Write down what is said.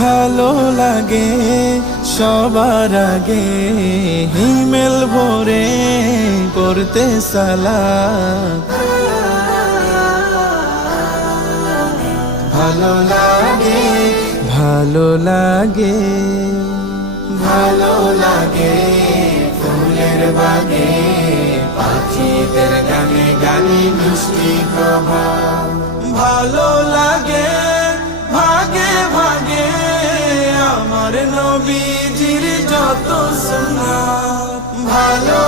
ভালো লাগে সবার আগে হিমেল ভরে করতে সালাম। ভালো লাগে ভালো লাগে ভালো লাগে ফুলের বাগে পাখিদের গানে গানে মিষ্টি প্রভাব। ভালো লাগে ভাগে ভাগে আমার নবীজির যত সুন্নাত। ভালো